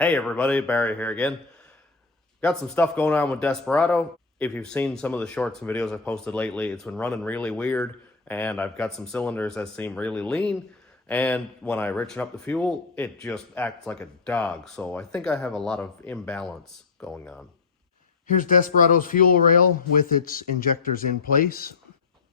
Hey everybody, Barry here again. Got some stuff going on with Desperado. If you've seen some of the shorts and videos I've posted lately, it's been running really weird, and I've got some cylinders that seem really lean, and when I richen up the fuel, it just acts like a dog, so I think I have a lot of imbalance going on. Here's Desperado's fuel rail with its injectors in place.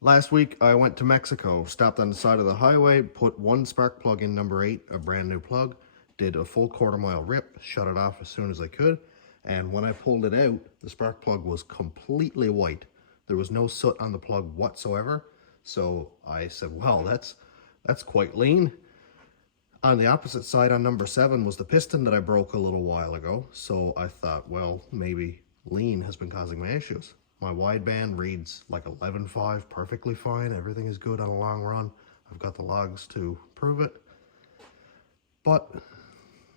Last week I went to Mexico, stopped on the side of the highway, put one spark plug in number 8, a brand new plug, did a full quarter-mile rip, shut it off as soon as I could, and when I pulled it out, the spark plug was completely white. There was no soot on the plug whatsoever, so I said, well, that's quite lean. On the opposite side, on number 7, was the piston that I broke a little while ago, so I thought, well, maybe lean has been causing my issues. My wideband reads like 11.5, perfectly fine, everything is good on a long run. I've got the logs to prove it, but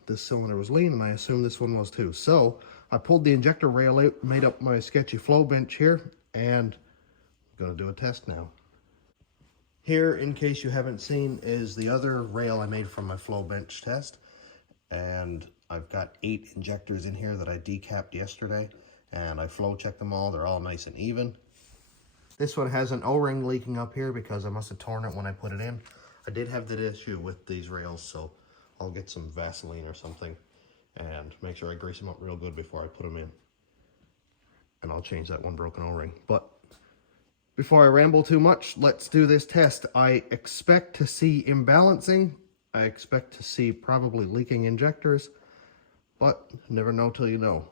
this cylinder was lean, and I assume this one was too. So I pulled the injector rail out, made up my sketchy flow bench here, and I'm gonna do a test now. Here, in case you haven't seen, is the other rail I made from my flow bench test, and I've got 8 injectors in here that I decapped yesterday, and I flow checked them all. They're all nice and even. This one has an O-ring leaking up here because I must have torn it when I put it in. I did have that issue with these rails, so I'll get some Vaseline or something and make sure I grease them up real good before I put them in. And I'll change that one broken O-ring. But before I ramble too much, let's do this test. I expect to see imbalancing. I expect to see probably leaking injectors, but never know till you know.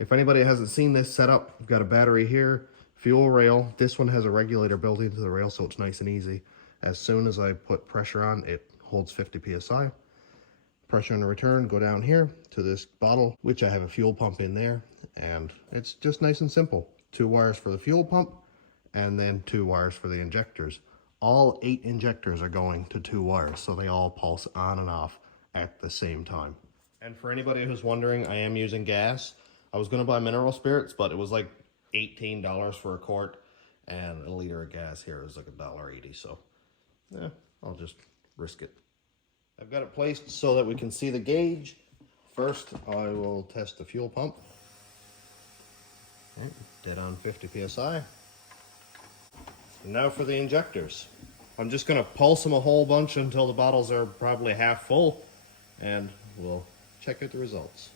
If anybody hasn't seen this setup, I've got a battery here, fuel rail. This one has a regulator built into the rail, so it's nice and easy. As soon as I put pressure on, it holds 50 psi. Pressure in return, go down here to this bottle, which I have a fuel pump in there, and it's just nice and simple. 2 wires for the fuel pump, and then 2 wires for the injectors. All 8 injectors are going to 2 wires, so they all pulse on and off at the same time. And for anybody who's wondering, I am using gas. I was gonna buy mineral spirits, but it was like $18 for a quart, and a liter of gas here is like $1.80, so yeah, I'll just risk it. I've got it placed so that we can see the gauge. First, I will test the fuel pump. Okay, dead on 50 psi. And now for the injectors. I'm just gonna pulse them a whole bunch until the bottles are probably half full, and we'll check out the results.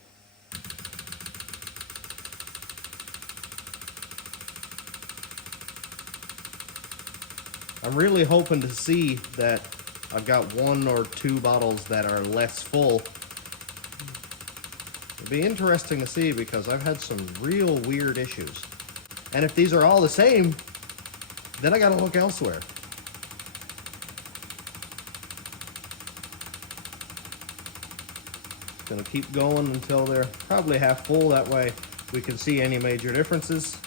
I'm really hoping to see that I've got 1 or 2 bottles that are less full. It'd be interesting to see because I've had some real weird issues. And if these are all the same, then I gotta look elsewhere. Gonna keep going until they're probably half full. That way we can see any major differences.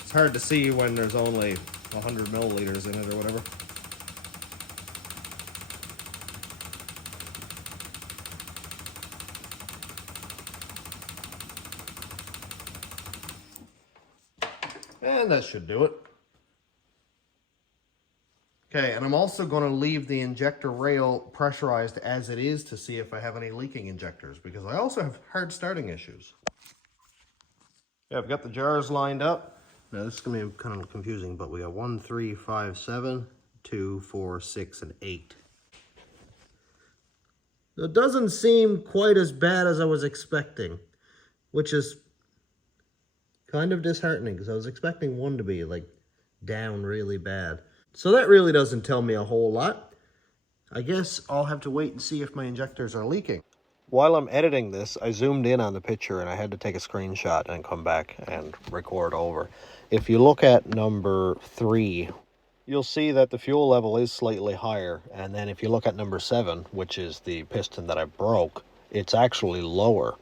It's hard to see when there's only 100 milliliters in it or whatever. And that should do it. Okay, and I'm also going to leave the injector rail pressurized as it is to see if I have any leaking injectors, because I also have hard starting issues. Yeah, I've got the jars lined up. Now this is going to be kind of confusing, but we got 1, 3, 5, 7, 2, 4, 6, and 8. It doesn't seem quite as bad as I was expecting, which is kind of disheartening because I was expecting one to be like down really bad. So that really doesn't tell me a whole lot. I guess I'll have to wait and see if my injectors are leaking. While I'm editing this, I zoomed in on the picture and I had to take a screenshot and come back and record over. If you look at number 3, you'll see that the fuel level is slightly higher. And then if you look at number 7, which is the piston that I broke, it's actually lower.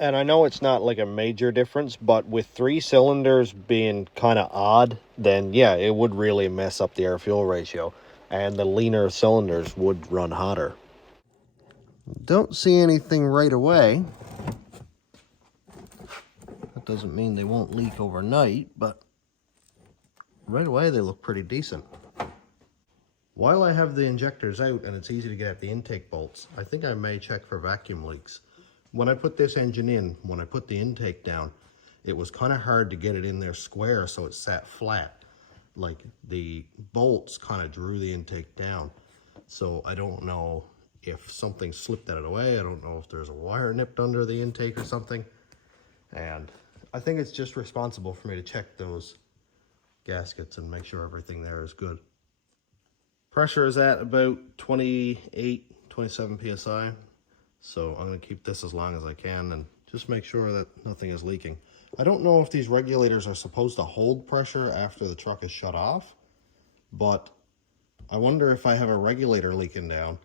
And I know it's not like a major difference, but with 3 cylinders being kind of odd, then yeah, it would really mess up the air-fuel ratio. And the leaner cylinders would run hotter. Don't see anything right away. That doesn't mean they won't leak overnight, but right away they look pretty decent. While I have the injectors out and it's easy to get at the intake bolts, I think I may check for vacuum leaks. when I put this engine in, when I put the intake down, it was kind of hard to get it in there square so it sat flat. Like the bolts kind of drew the intake down. So I don't know if something slipped out of the way. I don't know if there's a wire nipped under the intake or something. And I think it's just responsible for me to check those gaskets and make sure everything there is good. Pressure is at about 28, 27 psi. So I'm going to keep this as long as I can and just make sure that nothing is leaking. I don't know if these regulators are supposed to hold pressure after the truck is shut off, but I wonder if I have a regulator leaking down,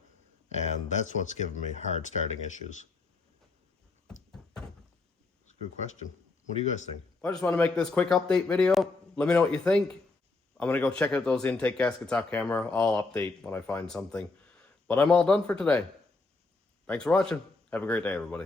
and that's what's giving me hard starting issues. It's a good question. What do you guys think? I just want to make this quick update video. Let me know what you think. I'm going to go check out those intake gaskets off camera. I'll update when I find something. But I'm all done for today. Thanks for watching. Have a great day, everybody.